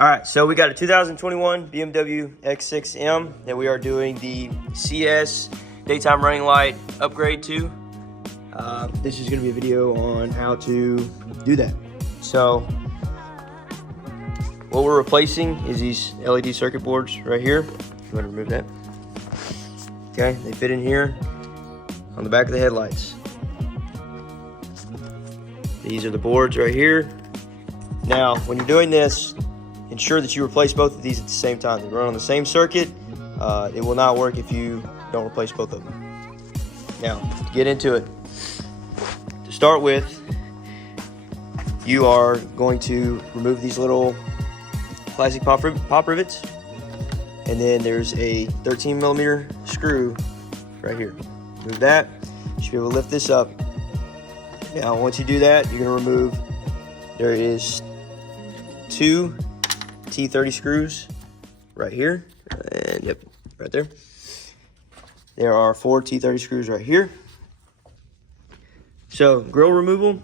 All right, so we got a 2021 BMW X6M that we are doing the CS daytime running light upgrade to. This is going to be a video on how to do that. So what we're replacing is these LED circuit boards right here. I'm going to remove that. Okay, they fit in here on the back of the headlights. These are the boards right here. Now, when you're doing this, ensure that you replace both of these at the same time. They run on the same circuit. It will not work if you don't replace both of them. Now, to get into it, to start with, you are going to remove these little plastic pop rivets, and then there's a 13mm screw right here. Remove that. You should be able to lift this up. Now, once you do that, you're going to remove, there is 2 T30 screws right here, and yep, right there. There are 4 T30 screws right here. So, grill removal,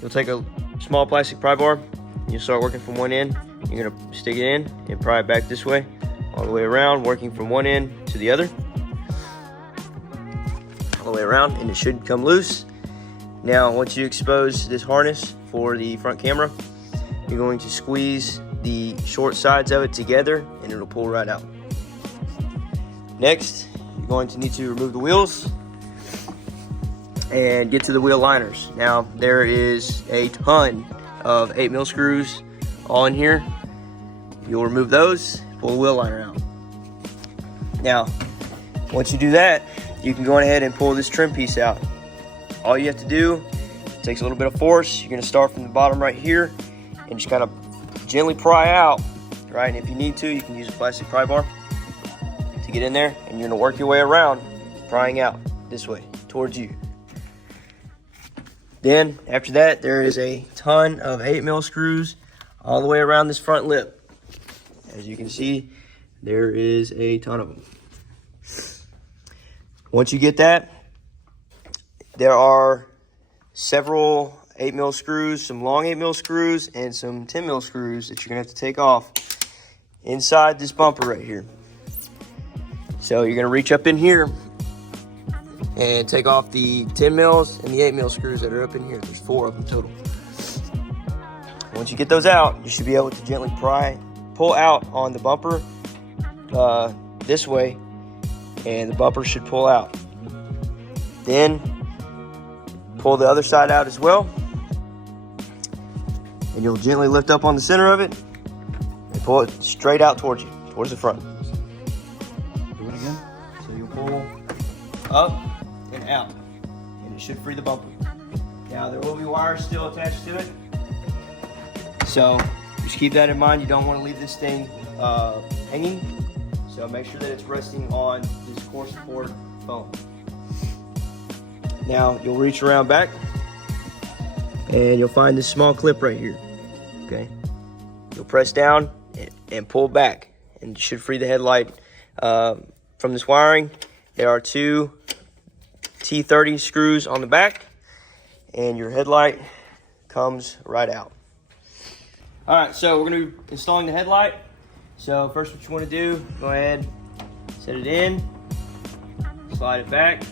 you'll take a small plastic pry bar, and you'll start working from one end. You're gonna stick it in and pry it back this way, all the way around, working from one end to the other. All the way around, and it should come loose. Now, once you expose this harness for the front camera, you're going to squeeze the short sides of it together and it'll pull right out. Next, you're going to need to remove the wheels and get to the wheel liners. Now, there is a ton of 8mm screws all in here. You'll remove those, pull the wheel liner out. Now, once you do that, you can go ahead and pull this trim piece out. All you have to do, it takes a little bit of force. You're gonna start from the bottom right here and just kind of gently pry out, right? And if you need to, you can use a plastic pry bar to get in there, and you're gonna work your way around, prying out this way, towards you. Then, after that, there is a ton of 8mm screws all the way around this front lip. As you can see, there is a ton of them. Once you get that, there are several 8mm screws, some long 8mm screws, and some 10mm screws that you're gonna have to take off inside this bumper right here. So you're gonna reach up in here and take off the 10mm and the 8mm screws that are up in here. There's 4 of them total. Once you get those out, you should be able to gently pull out on the bumper this way, and the bumper should pull out. Then pull the other side out as well, and you'll gently lift up on the center of it and pull it straight out towards you, towards the front. Do it again. So you pull up and out, and it should free the bumper. Now, there will be wires still attached to it, so just keep that in mind. You don't want to leave this thing hanging, so make sure that it's resting on this core support foam. Now, you'll reach around back and you'll find this small clip right here. Okay, you'll press down and pull back, and it should free the headlight from this wiring. There are 2 T30 screws on the back, and your headlight comes right out. All right, so we're gonna be installing the headlight. So first, what you want to do, go ahead, set it in, slide it back.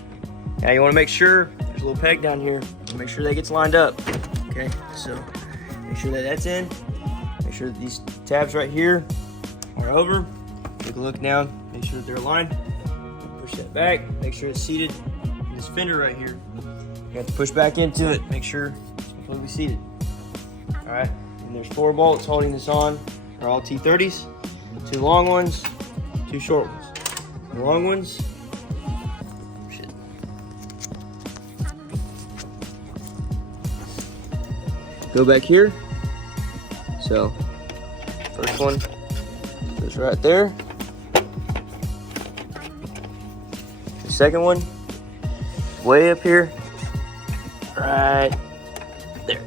Now you want to make sure there's a little peg down here. Make sure that gets lined up. Okay, so make sure that that's in. Make sure that these tabs right here are over. Take a look down. Make sure that they're aligned. Push that back. Make sure it's seated in this fender right here. You have to push back into it. Make sure it's completely seated. All right. And there's 4 bolts holding this on. They're all T30s. 2 long ones, 2 short ones. The long ones. Go back here. So, first one goes right there. The second one, way up here, right there.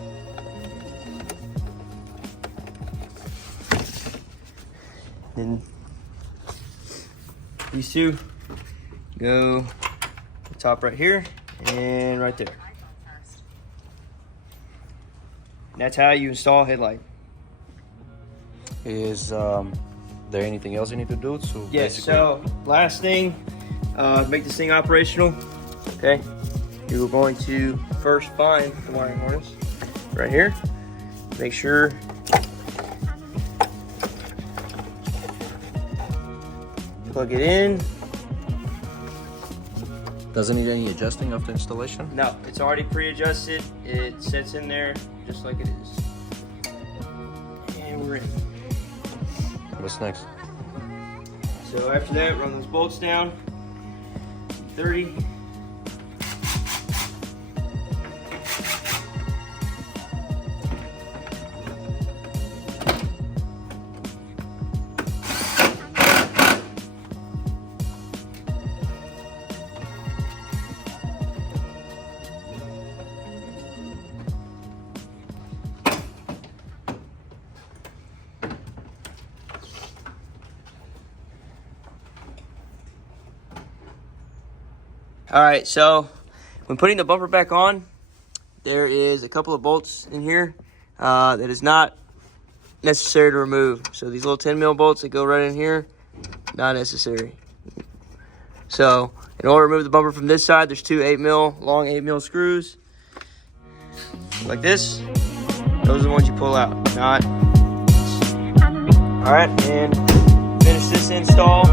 Then these 2 go the top right here and right there. And that's how you install a headlight. Is there anything else you need to do to? Yes, so last thing, make this thing operational, okay? You're going to first find the wiring harness right here. Make sure plug it in. Does it need any adjusting after installation? No, it's already pre-adjusted. It sits in there just like it is. And we're in. What's next? So after that, run those bolts down. 30. All right, so when putting the bumper back on, there is a couple of bolts in here that is not necessary to remove. So these little 10 mil bolts that go right in here, not necessary. So in order to remove the bumper from this side, there's two 8 mil, long 8 mil screws like this. Those are the ones you pull out, not. All right, and finish this install.